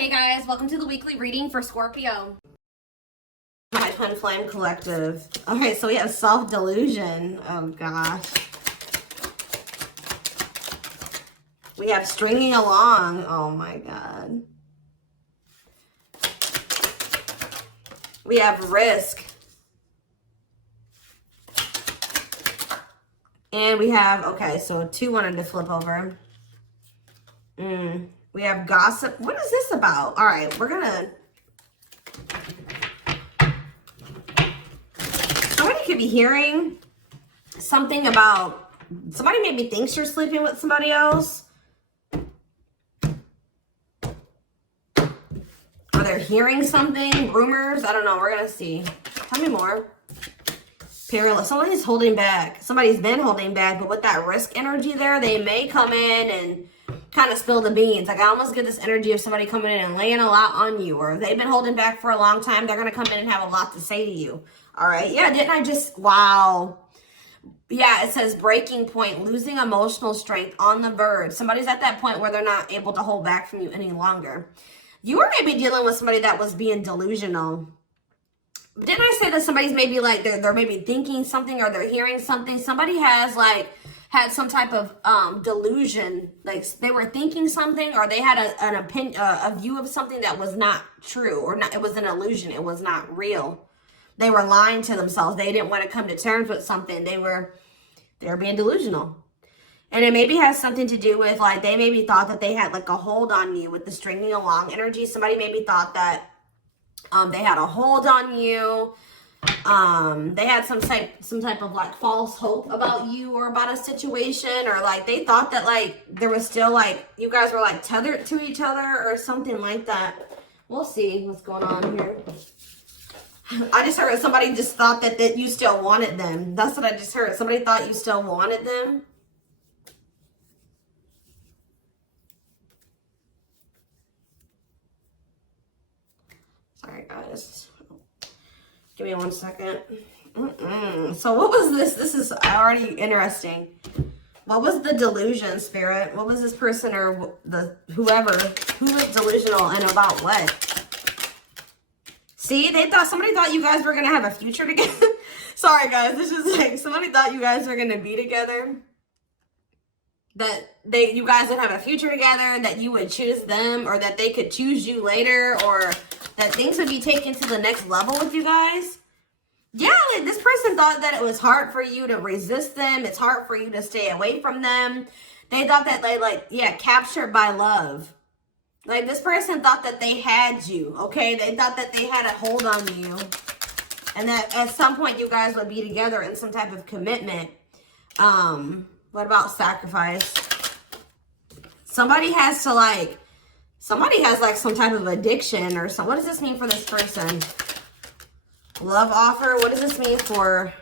Hey guys, welcome to the weekly reading for Scorpio. My Twin Flame Collective. Okay, so we have self-delusion. Oh gosh. We have stringing along. Oh my god. We have risk. And we have, okay, so two wanted to flip over. We have gossip. What is this about? All right, we're gonna... Somebody could be hearing something about... Somebody maybe thinks you're sleeping with somebody else. Or they're hearing something, rumors. I don't know, we're gonna see. Tell me more. Perilous. Somebody's holding back. Somebody's been holding back, but with that risk energy there, they may come in and kind of spill the beans. Like I almost get this energy of somebody coming in and laying a lot on you, or they've been holding back for a long time. They're going to come in and have a lot to say to you. All right. Yeah. Didn't I just, wow. Yeah. It says breaking point, losing emotional strength, on the verge. Somebody's at that point where they're not able to hold back from you any longer. You were maybe dealing with somebody that was being delusional. Didn't I say that somebody's maybe like, they're maybe thinking something or they're hearing something? Somebody has like, had some type of delusion, like they were thinking something, or they had an opinion, a view of something that was not true, or not. It was an illusion. It was not real. They were lying to themselves. They didn't want to come to terms with something. They were being delusional, and it maybe has something to do with like they maybe thought that they had like a hold on you with the stringing along energy. Somebody maybe thought that they had a hold on you. They had some type of like false hope about you or about a situation, or like they thought that like there was still like you guys were like tethered to each other or something like that. We'll see what's going on here. I just heard somebody just thought that you still wanted them. That's what I just heard. Somebody thought you still wanted them. Sorry guys. Give me 1 second. So what was this? This is already interesting. What was the delusion, Spirit? What was this person or the whoever who was delusional and about what? See, somebody thought you guys were gonna have a future together. Sorry guys, this is like somebody thought you guys were gonna be together. That you guys would have a future together, that you would choose them, or that they could choose you later, or that things would be taken to the next level with you guys. Yeah, this person thought that it was hard for you to resist them. It's hard for you to stay away from them. They thought that they captured by love. Like this person thought that they had you, okay? They thought that they had a hold on you. And that at some point you guys would be together in some type of commitment. What about sacrifice? Somebody has some type of addiction or something. What does this mean for this person? Love offer. What does this mean for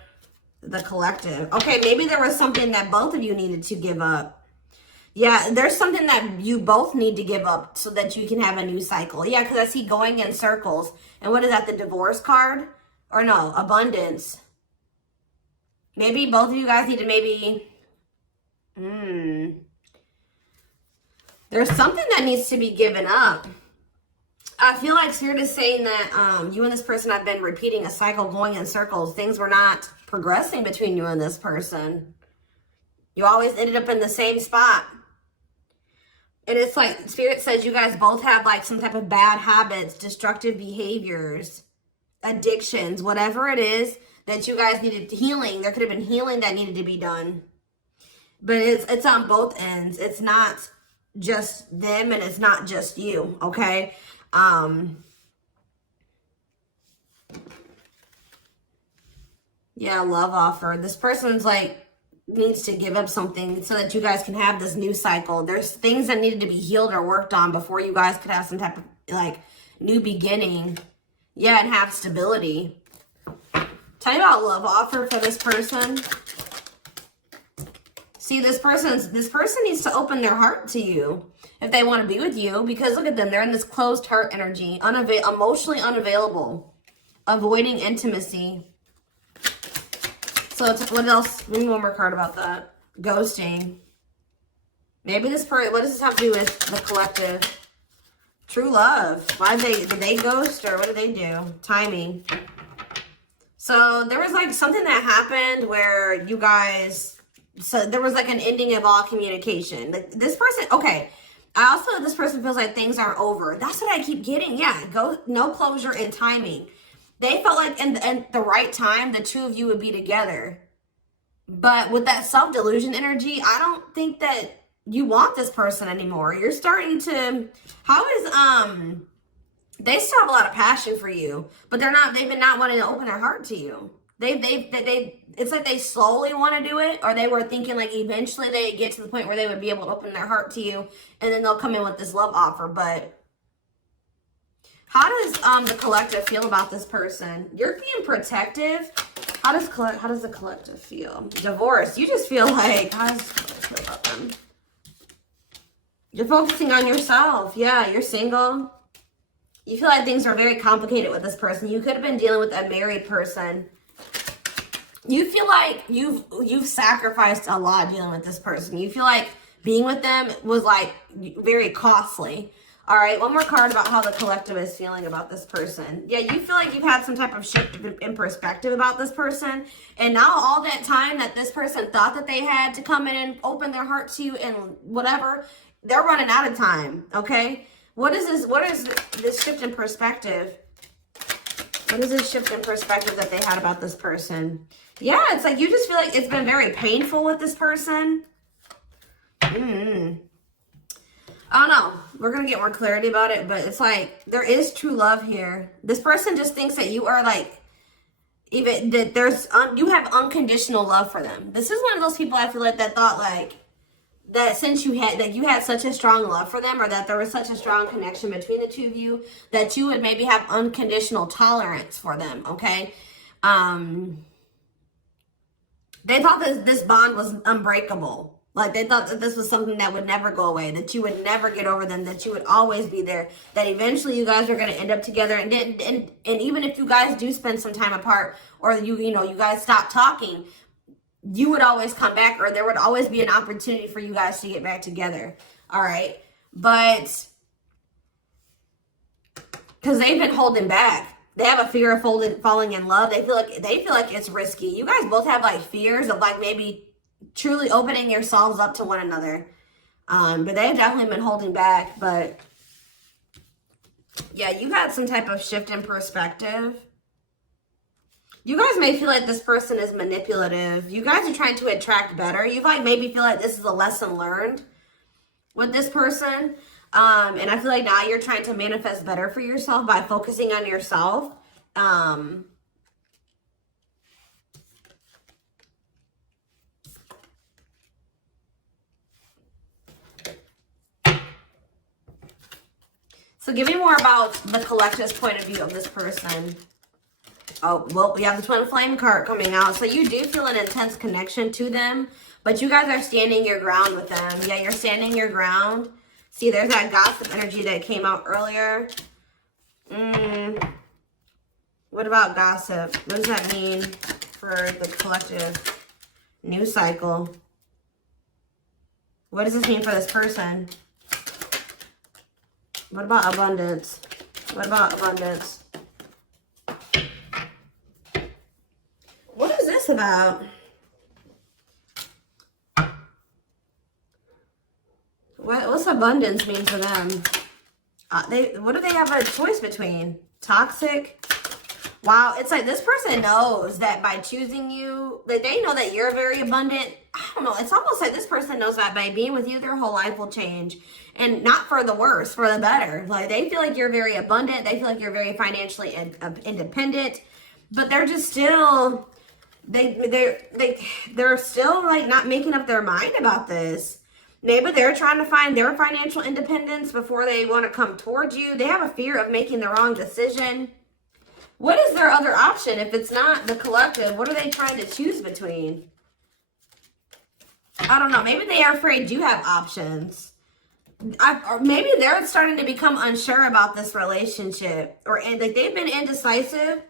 the collective? Okay, maybe there was something that both of you needed to give up. Yeah, there's something that you both need to give up so that you can have a new cycle. Yeah, because I see going in circles. And what is that, the divorce card? Or no, abundance. Maybe both of you guys need to maybe... There's something that needs to be given up. I feel like Spirit is saying that you and this person have been repeating a cycle, going in circles. Things were not progressing between you and this person. You always ended up in the same spot. And it's like Spirit says you guys both have like some type of bad habits, destructive behaviors, addictions, whatever it is that you guys needed healing. There could have been healing that needed to be done. But it's on both ends. It's not just them and it's not just you, okay? Yeah, love offer. This person's like needs to give up something so that you guys can have this new cycle. There's things that needed to be healed or worked on before you guys could have some type of like new beginning. Yeah, and have stability. Tell me about love offer for this person. See, this person needs to open their heart to you if they want to be with you, because look at them. They're in this closed heart energy, emotionally unavailable, avoiding intimacy. So what else? Maybe one more card about that. Ghosting. Maybe this person, what does this have to do with the collective? True love. Did they ghost or what did they do? Timing. So there was like something that happened where you guys, so there was like an ending of all communication. Like this person, okay. I also, this person feels like things aren't over. That's what I keep getting. Yeah, no closure and timing. They felt like in the right time, the two of you would be together. But with that self-delusion energy, I don't think that you want this person anymore. You're starting to, they still have a lot of passion for you, but they've been not wanting to open their heart to you. It's like they slowly want to do it, or they were thinking like eventually they get to the point where they would be able to open their heart to you, and then they'll come in with this love offer. But how does the collective feel about this person? You're being protective. How does the collective feel? Divorce. You just feel like, how does the collective feel about them? You're focusing on yourself. Yeah, you're single. You feel like things are very complicated with this person. You could have been dealing with a married person. You feel like you've sacrificed a lot dealing with this person. You feel like being with them was like very costly. All right, one more card about how the collective is feeling about this person. Yeah, you feel like you've had some type of shift in perspective about this person. And now all that time that this person thought that they had to come in and open their heart to you and whatever, they're running out of time, okay? What is this shift in perspective? What is this shift in perspective that they had about this person? Yeah, it's like you just feel like it's been very painful with this person. I don't know. We're going to get more clarity about it, but it's like there is true love here. This person just thinks that you are like, even that you have unconditional love for them. This is one of those people I feel like that thought like, that since you had such a strong love for them, or that there was such a strong connection between the two of you, that you would maybe have unconditional tolerance for them, okay? They thought that this bond was unbreakable. Like they thought that this was something that would never go away, that you would never get over them, that you would always be there, that eventually you guys are going to end up together. And even if you guys do spend some time apart, or you guys stop talking, you would always come back, or there would always be an opportunity for you guys to get back together. All right. But because they've been holding back. They have a fear of falling in love. They feel like it's risky. You guys both have like fears of like maybe truly opening yourselves up to one another. But they've definitely been holding back. But yeah, you've had some type of shift in perspective. You guys may feel like this person is manipulative. You guys are trying to attract better. You like maybe feel like this is a lesson learned with this person. And I feel like now you're trying to manifest better for yourself by focusing on yourself. So give me more about the collective's point of view of this person. Oh, well, we have the Twin Flame card coming out. So you do feel an intense connection to them, but you guys are standing your ground with them. Yeah, you're standing your ground. See, there's that gossip energy that came out earlier. What about gossip? What does that mean for the collective? News cycle. What does this mean for this person? What about abundance? What about abundance? What is this about? What's abundance mean for them? What do they have a choice between? Toxic? Wow, it's like this person knows that by choosing you, that they know that you're very abundant. I don't know. It's almost like this person knows that by being with you, their whole life will change. And not for the worse, for the better. Like they feel like you're very abundant. They feel like you're very financially independent. But they're just still, they're still like not making up their mind about this. Maybe they're trying to find their financial independence before they want to come towards you. They have a fear of making the wrong decision. What is their other option if it's not the collective? What are they trying to choose between? I don't know. Maybe they are afraid you have options. Or maybe they're starting to become unsure about this relationship. Or like they've been indecisive.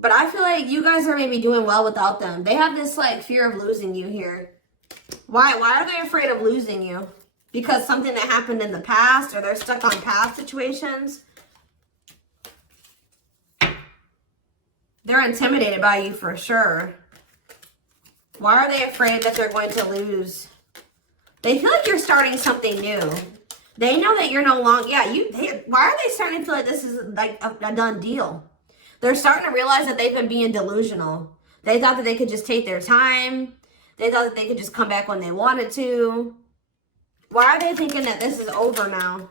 But I feel like you guys are maybe doing well without them. They have this like fear of losing you here. Why are they afraid of losing you? because something that happened in the past, or they're stuck on past situations. They're intimidated by you for sure. Why are they afraid that they're going to lose? They feel like you're starting something new. They know that you're no longer, why are they starting to feel like this is like a done deal? They're starting to realize that they've been being delusional. They thought that they could just take their time. They thought that they could just come back when they wanted to. Why are they thinking that this is over now?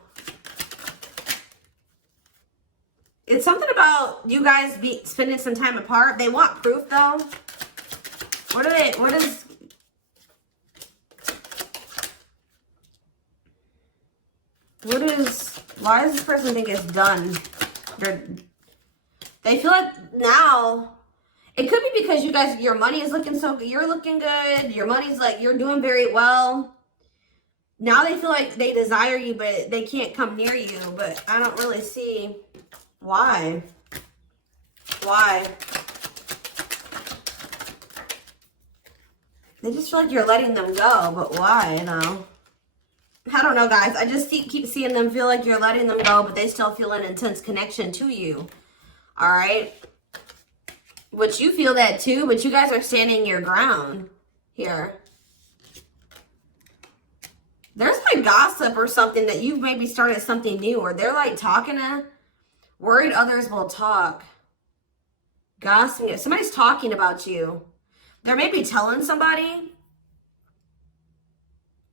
It's something about you guys spending some time apart. They want proof though. Why does this person think it's done? They feel like now, it could be because you guys, your money is looking so good. You're looking good. Your money's like, you're doing very well. Now they feel like they desire you, but they can't come near you. But I don't really see why. Why? They just feel like you're letting them go, but why? No. I don't know, guys. I just keep seeing them feel like you're letting them go, but they still feel an intense connection to you. All right? Which you feel that too, but you guys are standing your ground here. There's like gossip or something that you've maybe started something new, or they're like talking to, worried others will talk. Gossiping. Somebody's talking about you. They're maybe telling somebody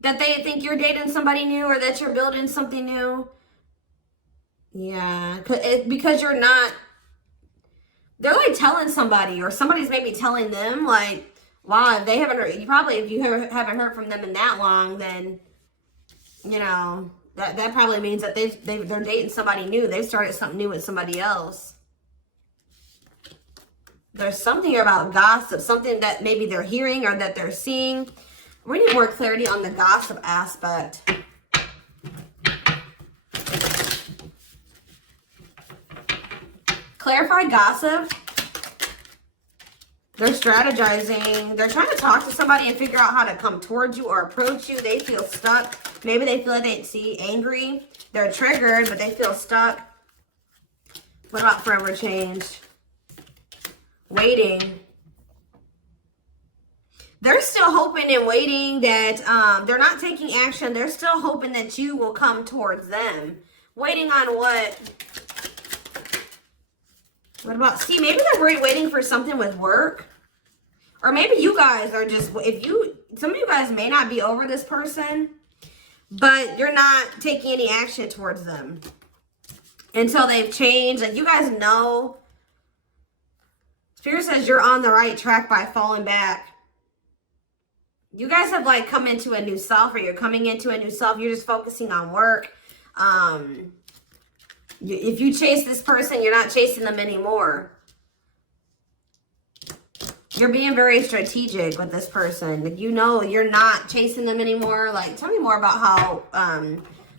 that they think you're dating somebody new, or that you're building something new. Yeah, because you're not. They're like telling somebody, or somebody's maybe telling them, like, wow, if they haven't heard, if you haven't heard from them in that long, then, you know, that probably means that they're dating somebody new. They've started something new with somebody else. There's something here about gossip, something that maybe they're hearing or that they're seeing. We need more clarity on the gossip aspect. Clarify gossip. They're strategizing. They're trying to talk to somebody and figure out how to come towards you or approach you. They feel stuck. Maybe they feel like they angry. They're triggered, but they feel stuck. What about forever change? Waiting. They're still hoping and waiting that they're not taking action. They're still hoping that you will come towards them. Waiting on what? What about, see, maybe they're waiting for something with work. Or maybe you guys are just, some of you guys may not be over this person, but you're not taking any action towards them until they've changed. Like, you guys know. Spirit says you're on the right track by falling back. You guys have like come into a new self, or you're coming into a new self. You're just focusing on work. If you chase this person, you're not chasing them anymore. You're being very strategic with this person. You know you're not chasing them anymore. Like, tell me more about how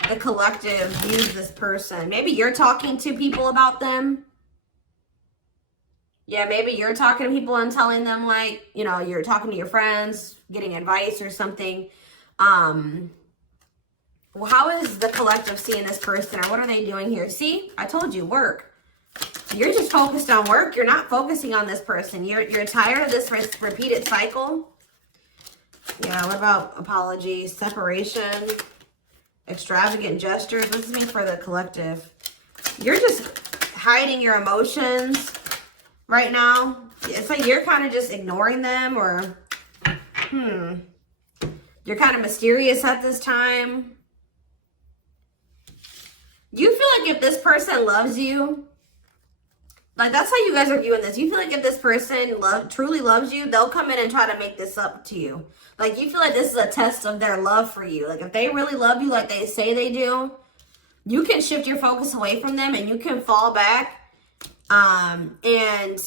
the collective views this person. Maybe you're talking to people about them. Yeah, maybe you're talking to people and telling them, like, you know, you're talking to your friends, getting advice or something. Well, how is the collective seeing this person, or what are they doing here? See, I told you, work. You're just focused on work. You're not focusing on this person. You're tired of this repeated cycle. Yeah, what about apologies, separation, extravagant gestures? What does this mean for the collective? You're just hiding your emotions right now. It's like you're kind of just ignoring them, or you're kind of mysterious at this time. You feel like if this person loves you, like, that's how you guys are viewing this. You feel like if this person truly loves you, they'll come in and try to make this up to you. Like, you feel like this is a test of their love for you. Like, if they really love you like they say they do, you can shift your focus away from them and you can fall back. And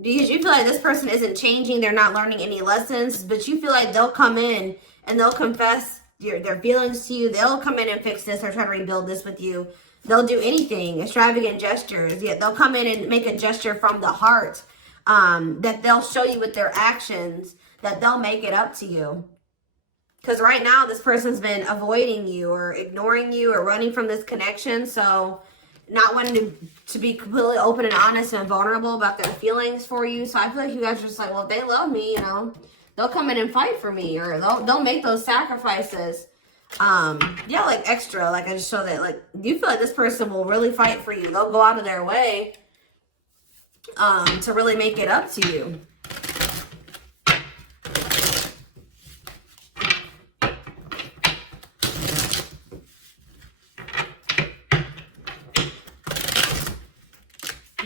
because you feel like this person isn't changing, they're not learning any lessons, but you feel like they'll come in and they'll confess their feelings to you. They'll come in and fix this or try to rebuild this with you. They'll do anything, extravagant gestures. Yeah, they'll come in and make a gesture from the heart that they'll show you with their actions, that they'll make it up to you. Because right now, this person's been avoiding you or ignoring you or running from this connection. So not wanting to be completely open and honest and vulnerable about their feelings for you. So I feel like you guys are just like, well, if they love me, you know, they'll come in and fight for me, or they'll make those sacrifices. Yeah, like extra. Like I just show that, like, you feel like this person will really fight for you. They'll go out of their way to really make it up to you.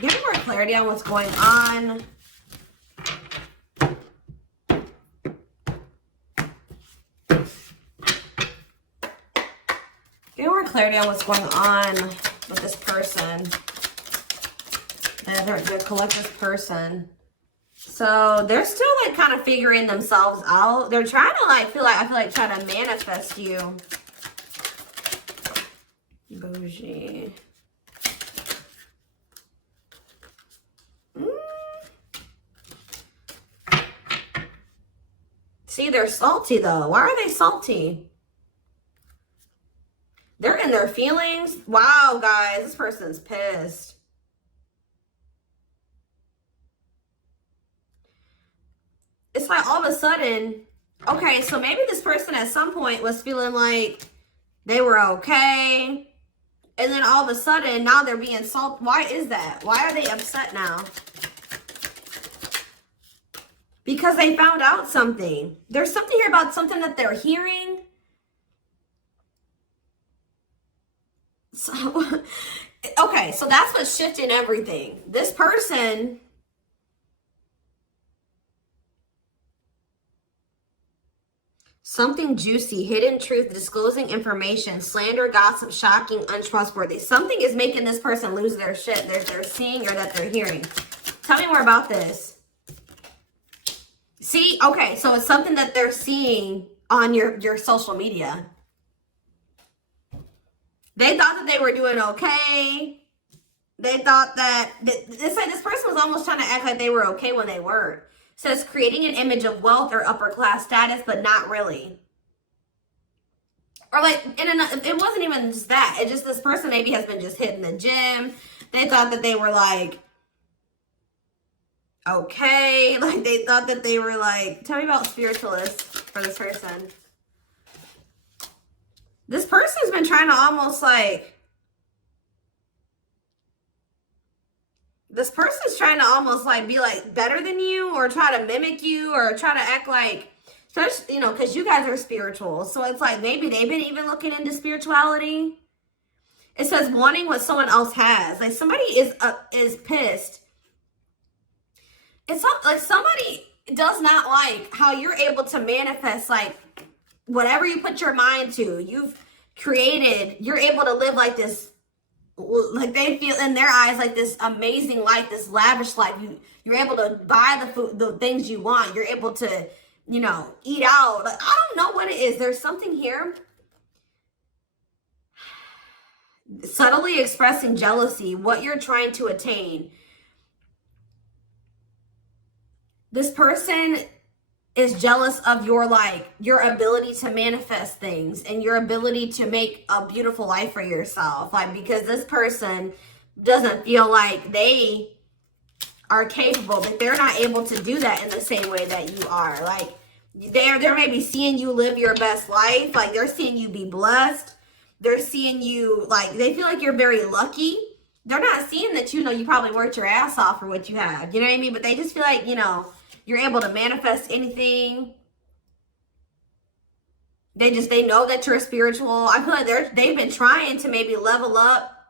Give me more clarity on what's going on. Give me more clarity on what's going on with this person. The collective person. So they're still like kind of figuring themselves out. They're trying to I feel like trying to manifest you. Bougie. See, they're salty though. Why are they salty? They're in their feelings. Wow, guys, this person's pissed. It's like all of a sudden, okay, so maybe this person at some point was feeling like they were okay. And then all of a sudden, now they're being salty. Why is that? Why are they upset now? Because they found out something. There's something here about something that they're hearing. So, okay, so that's what's shifting everything. This person, something juicy, hidden truth, disclosing information, slander, gossip, shocking, untrustworthy. Something is making this person lose their shit. They're seeing or that they're hearing. Tell me more about this. See, okay, so it's something that they're seeing on your social media. They thought that they were doing okay. They thought that, it's like this person was almost trying to act like they were okay when they weren't. It says creating an image of wealth or upper class status, but not really. Or like, it wasn't even just that. It just, this person maybe has been just hitting the gym. They thought that they were like, okay. Like they thought that they were like, tell me about spiritualists for this person. This person's been trying to almost like, this person's trying to almost like be like better than you, or try to mimic you, or try to act like, you know, because you guys are spiritual. So it's like maybe they've been even looking into spirituality. It says wanting what someone else has. Like somebody is pissed. It's not like somebody does not like how you're able to manifest like whatever you put your mind to. You've created, you're able to live like this, like they feel in their eyes like this amazing life, this lavish life. You're able to buy the food, the things you want. You're able to, you know, eat out. Like, I don't know what it is. There's something here. Subtly expressing jealousy, what you're trying to attain. This person is jealous of your ability to manifest things and your ability to make a beautiful life for yourself. Like, because this person doesn't feel like they are capable, that they're not able to do that in the same way that you are. Like, they're maybe seeing you live your best life. Like, they're seeing you be blessed. They're seeing you, like, they feel like you're very lucky. They're not seeing that, you know, you probably worked your ass off for what you have. You know what I mean? But they just feel like, you know, you're able to manifest anything. They know that you're spiritual. I feel like they've been trying to maybe level up.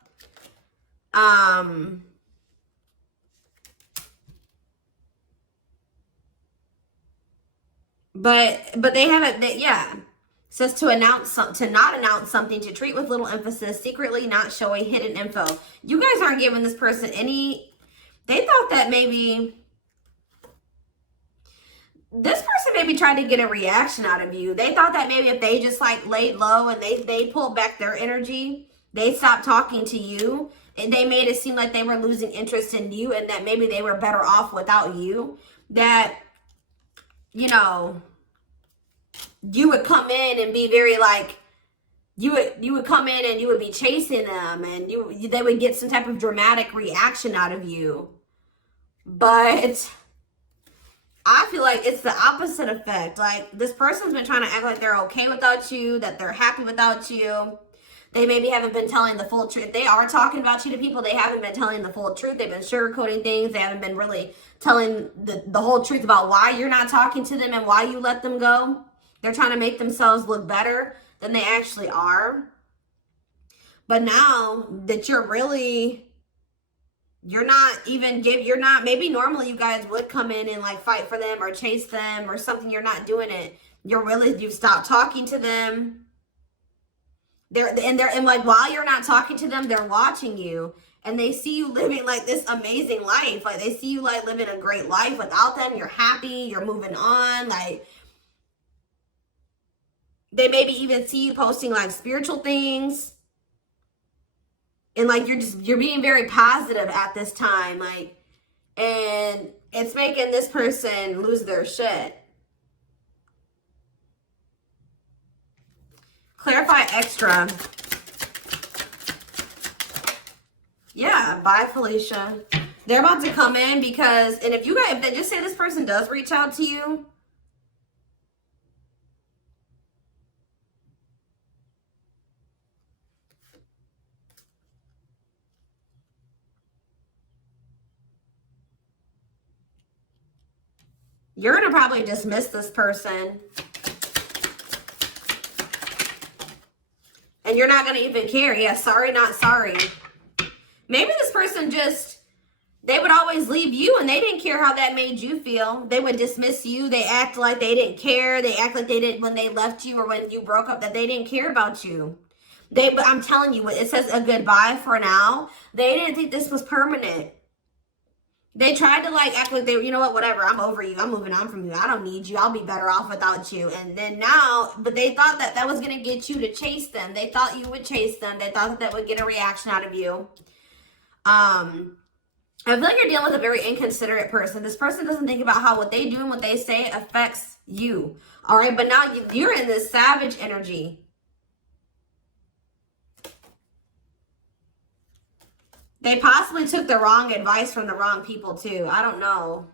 But they haven't, yeah. It says to not announce something, to treat with little emphasis, secretly not showing hidden info. You guys aren't giving this person any, they thought that maybe this person maybe tried to get a reaction out of you. They thought that maybe if they just like laid low and they pulled back their energy, they stopped talking to you, and they made it seem like they were losing interest in you, and that maybe they were better off without you. That, you know, you would come in and be very like, you would come in and you would be chasing them, and they would get some type of dramatic reaction out of you. But I feel like it's the opposite effect. Like, this person's been trying to act like they're okay without you, that they're happy without you. They maybe haven't been telling the full truth. They are talking about you to people. They haven't been telling the full truth. They've been sugarcoating things. They haven't been really telling the whole truth about why you're not talking to them and why you let them go. They're trying to make themselves look better than they actually are. But now that maybe normally you guys would come in and like fight for them or chase them or something. You're not doing it. You've stopped talking to them. And like, while you're not talking to them, they're watching you, and they see you living like this amazing life. Like, they see you like living a great life without them. You're happy, you're moving on. Like, they maybe even see you posting like spiritual things. And like, you're being very positive at this time. Like, and it's making this person lose their shit. Clarify extra. Yeah, bye, Felicia. They're about to come in because, and if they just say this person does reach out to you, you're going to probably dismiss this person. And you're not going to even care. Yeah, sorry, not sorry. Maybe this person they would always leave you and they didn't care how that made you feel. They would dismiss you. They act like they didn't care. They act like they didn't when they left you or when you broke up, that they didn't care about you. But I'm telling you, it says a goodbye for now. They didn't think this was permanent. They tried to like act like you know what, whatever, I'm over you. I'm moving on from you. I don't need you. I'll be better off without you. And then now, but they thought that was going to get you to chase them. They thought you would chase them. They thought that would get a reaction out of you. I feel like you're dealing with a very inconsiderate person. This person doesn't think about how what they do and what they say affects you. All right, but now you're in this savage energy. They possibly took the wrong advice from the wrong people too. I don't know.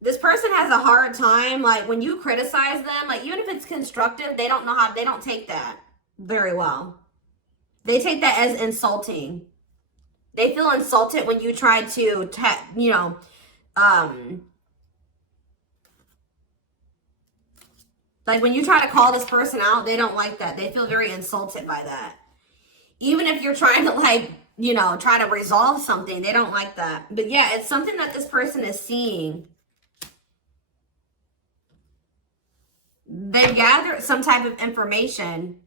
This person has a hard time, like when you criticize them, like even if it's constructive, they don't take that very well. They take that as insulting. They feel insulted when you try to, like when you try to call this person out, they don't like that. They feel very insulted by that. Even if you're trying to try to resolve something, they don't like that. But yeah, it's something that this person is seeing. They gathered some type of information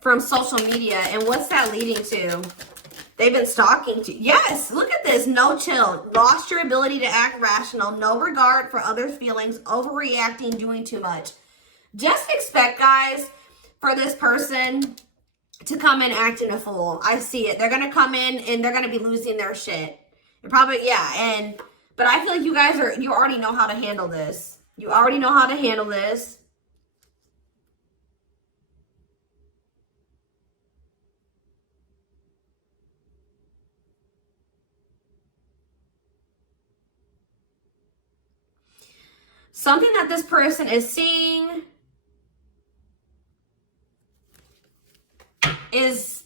from social media. And what's that leading to? They've been stalking you. Yes, look at this. No chill. Lost your ability to act rational. No regard for others' feelings. Overreacting, doing too much. Just expect, guys, for this person to come in acting a fool. I see it. They're going to come in and they're going to be losing their shit. Probably, yeah. But I feel like you already know how to handle this. You already know how to handle this. Something that this person is seeing is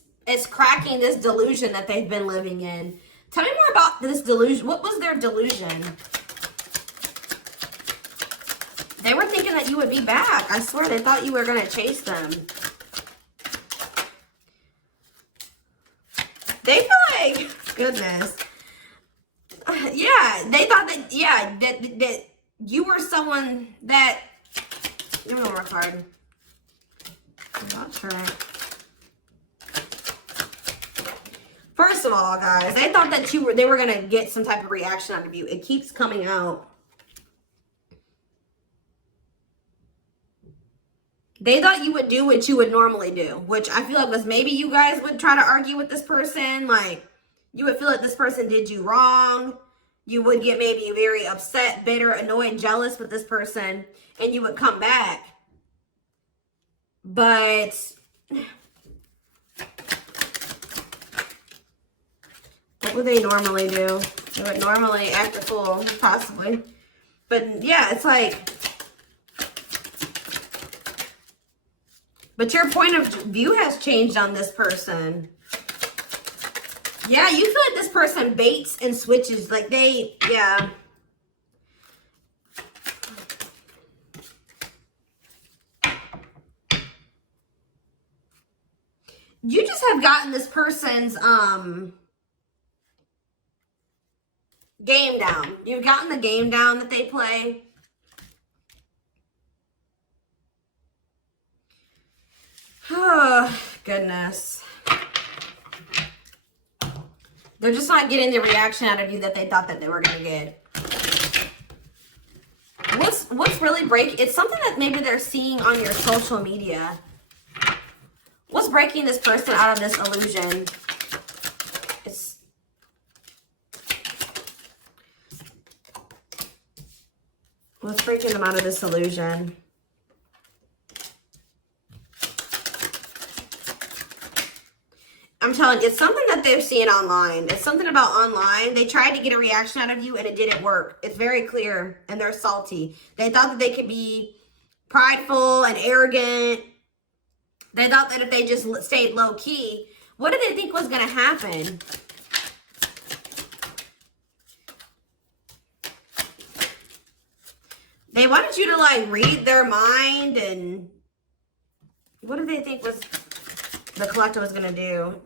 cracking this delusion that they've been living in. Tell me more about this delusion. What was their delusion? They were thinking that you would be back. I swear they thought you were going to chase them. They feel like, goodness. Yeah, they thought that, yeah, that you were someone that, give me one more card. That's right. First of all, guys, they thought that they were going to get some type of reaction out of you. It keeps coming out. They thought you would do what you would normally do, which I feel like was maybe you guys would try to argue with this person. Like, you would feel like this person did you wrong. you would get maybe very upset, bitter, annoyed, jealous with this person, and you would come back. But what would they normally do? They would normally act a fool, possibly. But yeah, it's like, but your point of view has changed on this person. Yeah, you feel like this person baits and switches. Like yeah. You just have gotten this person's game down. You've gotten the game down that they play. Oh, goodness. They're just not getting the reaction out of you that they thought that they were going to get. What's really breaking? It's something that maybe they're seeing on your social media. What's breaking this person out of this illusion? What's breaking them out of this illusion? I'm telling you, it's something that they're seeing online. It's something about online. They tried to get a reaction out of you and it didn't work. It's very clear, and they're salty. They thought that they could be prideful and arrogant. They thought that if they just stayed low key, what did they think was going to happen? They wanted you to like read their mind, and what did they think was the collective was going to do?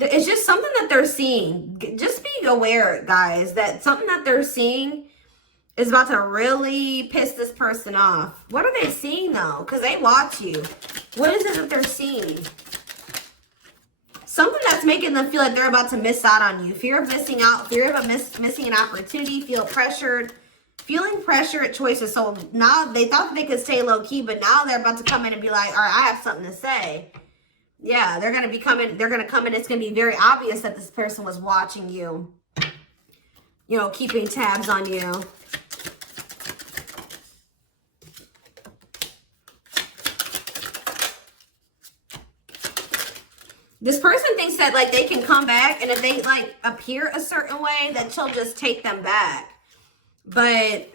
It's just something that they're seeing. Just be aware, guys, that something that they're seeing is about to really piss this person off. What are they seeing, though? Because they watch you. What is it that they're seeing? Something that's making them feel like they're about to miss out on you. Fear of missing out. Fear of missing an opportunity. Feel pressured. Feeling pressure at choices. So now they thought they could stay low key, but now they're about to come in and be like, all right, I have something to say. Yeah, they're going to be coming. They're going to come in. It's going to be very obvious that this person was watching you. You know, keeping tabs on you. This person thinks that, like, they can come back, and if they, like, appear a certain way, that she'll just take them back. But,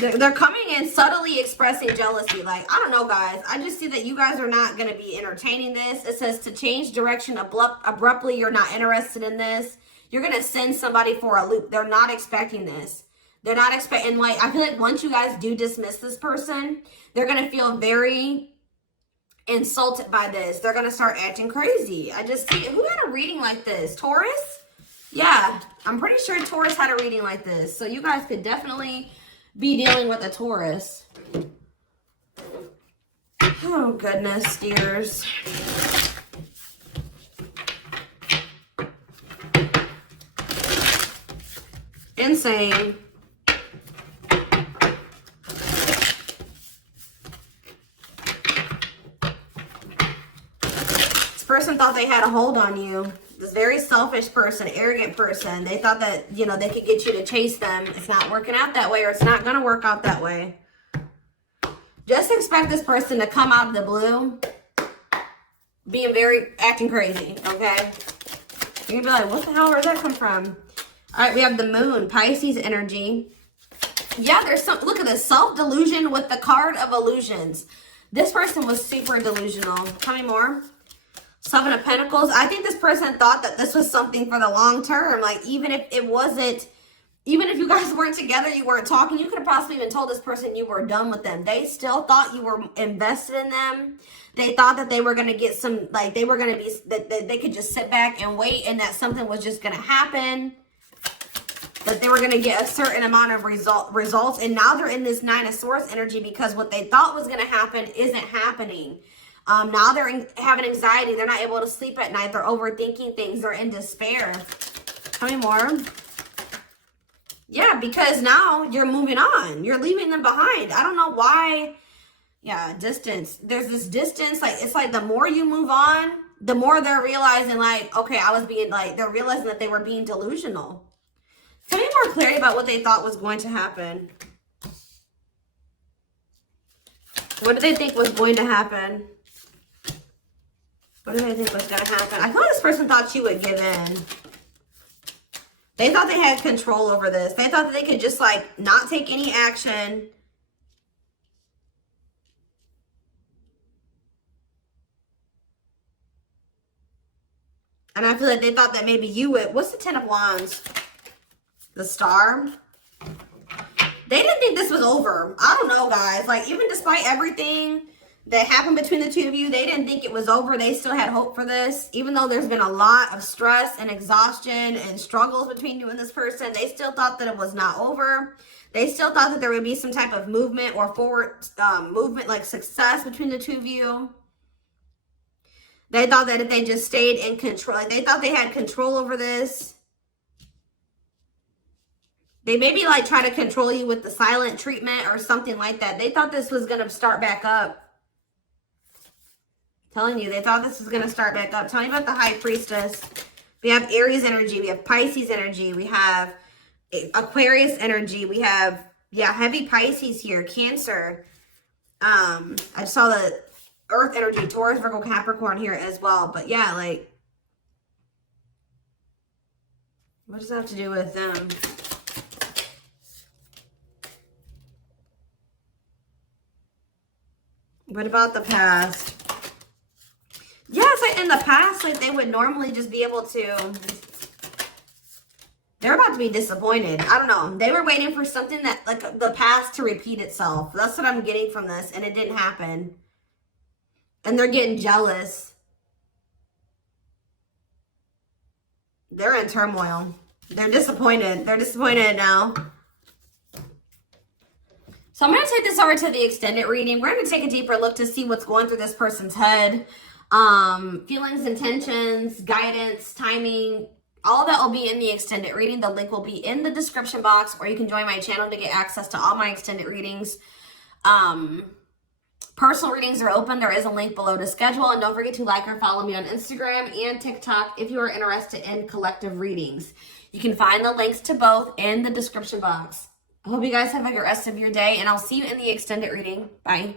They're coming in subtly expressing jealousy. Like, I don't know, guys. I just see that you guys are not going to be entertaining this. It says to change direction abruptly. You're not interested in this. You're going to send somebody for a loop. They're not expecting this. They're not expecting, like, I feel like once you guys do dismiss this person, they're going to feel very insulted by this. They're going to start acting crazy. I just see, who had a reading like this? Taurus? Yeah, I'm pretty sure Taurus had a reading like this. So you guys could definitely be dealing with a Taurus. Oh, goodness, dears. Insane. This person thought they had a hold on you. This very selfish person, arrogant person. They thought that, you know, they could get you to chase them. It's not working out that way, or it's not going to work out that way. Just expect this person to come out of the blue being acting crazy, okay? You're going to be like, what the hell, where'd that come from? All right, we have the moon, Pisces energy. Yeah, there's some, look at this, self-delusion with the card of illusions. This person was super delusional. Tell me more. Seven of Pentacles. I think this person thought that this was something for the long term. Like, even if it wasn't, even if you guys weren't together, you weren't talking, you could have possibly even told this person you were done with them. They still thought you were invested in them. They thought that they were going to get some, like, they were going to be, that they could just sit back and wait, and that something was just going to happen. That they were going to get a certain amount of results. And now they're in this Nine of Swords energy because what they thought was going to happen isn't happening. Now they're having anxiety. They're not able to sleep at night. They're overthinking things. They're in despair. Tell me more. Yeah, because now you're moving on. You're leaving them behind. I don't know why Yeah, distance. There's this distance. Like, it's like the more you move on, the more they're realizing, like, okay, I was being, like, they're realizing that they were being delusional. Tell me more clarity about what they thought was going to happen. What did they think was going to happen? What did they think was going to happen? I thought this person thought she would give in. They thought they had control over this. They thought that they could just, like, not take any action. And I feel like they thought that maybe you would. What's the Ten of Wands? The Star. They didn't think this was over. I don't know, guys. Like, even despite everything that happened between the two of you, they didn't think it was over. They still had hope for this. Even though there's been a lot of stress and exhaustion and struggles between you and this person, they still thought that it was not over. They still thought that there would be some type of movement or forward movement, like success between the two of you. They thought that if they just stayed in control, like they thought they had control over this. They maybe like try to control you with the silent treatment or something like that. They thought this was going to start back up. Telling you, they thought this was going to start back up. Tell me about the High Priestess. We have Aries energy. We have Pisces energy. We have Aquarius energy. We have, yeah, heavy Pisces here. Cancer. I saw the Earth energy. Taurus, Virgo, Capricorn here as well. But yeah, like, what does that have to do with them? What about the past? Yeah, it's like in the past, like they would normally just be able to, they're about to be disappointed. I don't know. They were waiting for something that, like the past to repeat itself. That's what I'm getting from this. And it didn't happen. And they're getting jealous. They're in turmoil. They're disappointed. They're disappointed now. So I'm going to take this over to the extended reading. We're going to take a deeper look to see what's going through this person's head. Feelings, intentions, guidance, timing, all that will be in the extended reading. The link will be in the description box, or you can join my channel to get access to all my extended readings. Personal readings are open. There is a link below to schedule. And don't forget to like or follow me on Instagram and TikTok if you are interested in collective readings. You can find the links to both in the description box. I hope you guys have a good rest of your day, and I'll see you in the extended reading. Bye.